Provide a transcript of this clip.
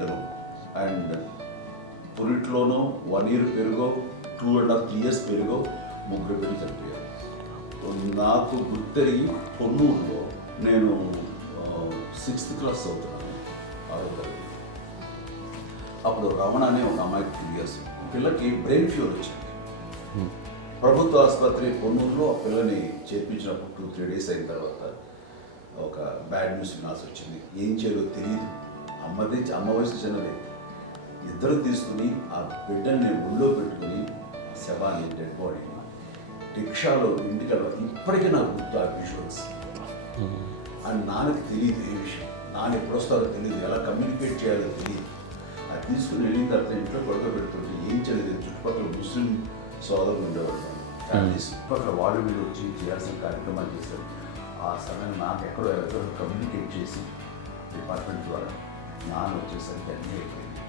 బిడ్డలు and పురిట్లోనూ 1 year పెరుగో 2.5 years పెరుగో 3 బిడ్డలు చనిపోయారు. నాకు గుర్తెరిగి పొన్నూరులో నేను 6th class చదువుతున్నాను, 6వ తరగతి. అప్పుడు రమణ అనే ఒక అమ్మాయికి 2 years, పిల్లకి బ్రెయిన్ ఫీవర్ వచ్చింది. ప్రభుత్వ ఆసుపత్రి పొన్నూరులో ఆ పిల్లని చేర్పించినప్పుడు 2-3 days అయిన తర్వాత ఒక బ్యాడ్ న్యూస్ వినాల్సి వచ్చింది. ఏం చేయాలో తెలియదు. అమ్మ వయసు చిన్నదే. ఇద్దరు తీసుకుని ఆ బిడ్డల్ని ఒళ్ళో పెట్టుకుని శవాన్ని, డెడ్ బాడీని రిక్షాలో ఇంటికి వెళ్ళాలి. ఇప్పటికీ నాకు గుర్తు ఆ విజువల్స్. అండ్ నాన్నకి తెలియదు ఏ విషయం, నాన్న ఎప్పుడు వస్తారో తెలియదు, ఎలా కమ్యూనికేట్ చేయాలో తెలియదు. అది తీసుకుని వెళ్ళిన తర్వాత ఇంట్లో పడుకోబెడుతుంటే ఏం చేయలేదు. చుట్టుపక్కల ముస్లిం సోదరులు ఉండేవాళ్ళు, ఫ్యామిలీస్ చుట్టుపక్కల వాళ్ళు వీళ్ళు వచ్చి చేయాల్సిన కార్యక్రమాలు చేశారు. ఆ సమయం నాకు ఎక్కడో కమ్యూనికేట్ చేసి డిపార్ట్మెంట్ ద్వారా నాన్న వచ్చేసరికి అన్నీ అయిపోయింది.